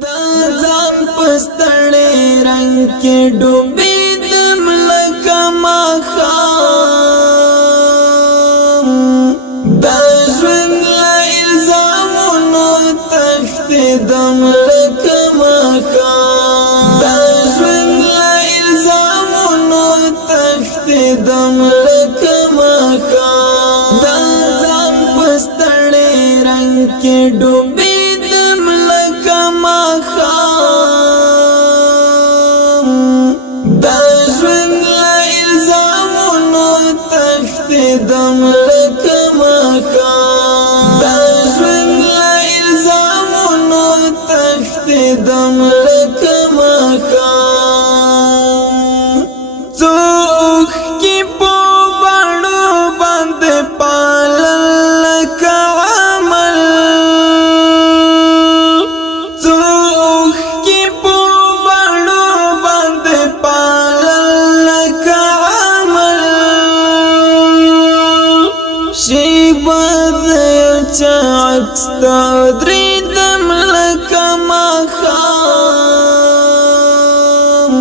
دا ځان پستړې رنگ کې ډوبېدم لکه ماښام دا ژوند له الزامونو تښتېدم لکه ماښام دا ژوند له الزامونو تښتېدم لکه ماښام دا ځان پستړې رنگ کې ډوبېدم لکه ماښام دا ژوند له الزامونو تښتېدم لکه ماښام دا ژوند له الزامونو تښتېدم لکه ماښام څو اوښکې په بڼو باندې پالل لکه عمل څو اوښکې په بڼو باندې پالل لکه عمل شیبه د یو چا عکس ته ودرېدم لکه ماښام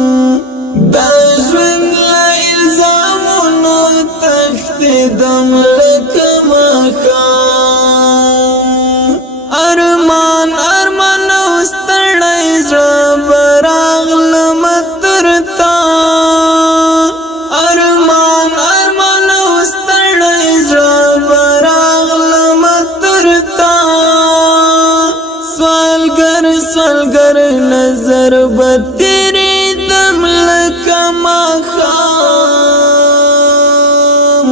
دا ژوند له الزامونو تښتېدم لکه ماښام ارمان ارمان او ستړی زړه به راغلم تر تا ارمان ارمان او ستړی زړه به راغلم تر تا سوالګر سوالګر نظر به تېرېدم لکه ماښام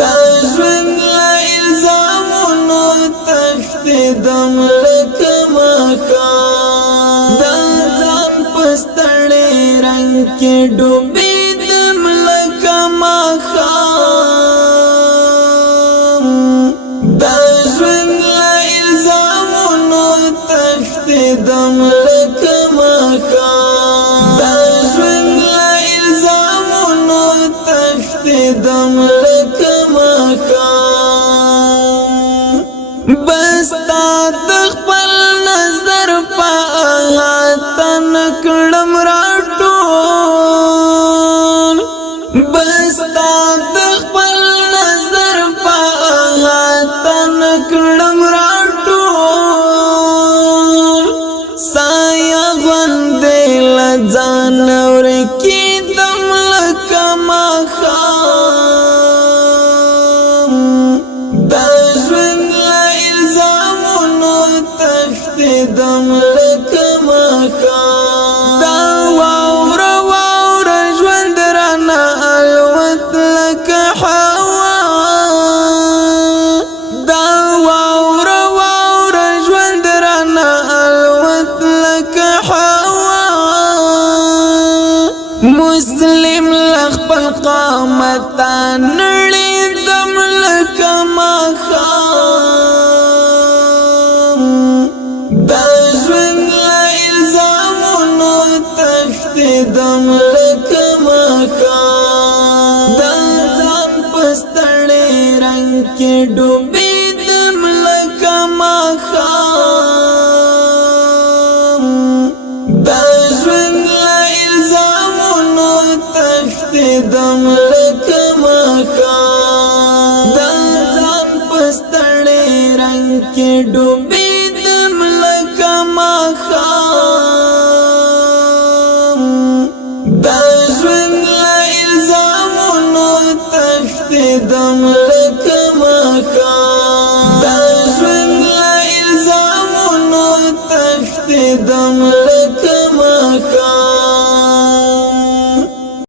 دا ژوند له الزامونو تښتېدم لکه ماښام دا ځان په ستړې رنگ کې ډوبېدم لکه ماښام دا ژوند له الزامونو تښتېدم لکه ماښام دا ژوند له الزامونو تښتېدم لکه ماښام بس تا د خپل نظر په احاطه نکړم راټول بس تا د خپل نظر په احاطه نکړم راټول سایه غوندې له ځانه ورکېدم لکه ماښام دا ژوند له الزامونو تښتېدم لکه ماښام دا واوره واوره ژوند رانه الوت لکه هوا دا واوره واوره ژوند رانه الوت لکه هوا مسلم له خپل قامته نړېدم لکه ماښام دا ژوند له الزامونو تښتېدم لکه ماښام دا ځان په ستړې رنگ کې ډوبېدم لکه ماښام دا ژوند له الزامونو تښتېدم لکه ماښام دا ځان په ستړې رنگ کې ډوبېدم لکه ماښام دا ژوند له الزامونو تښتېدم لکه ماښام دا ژوند له الزامونو تښتېدم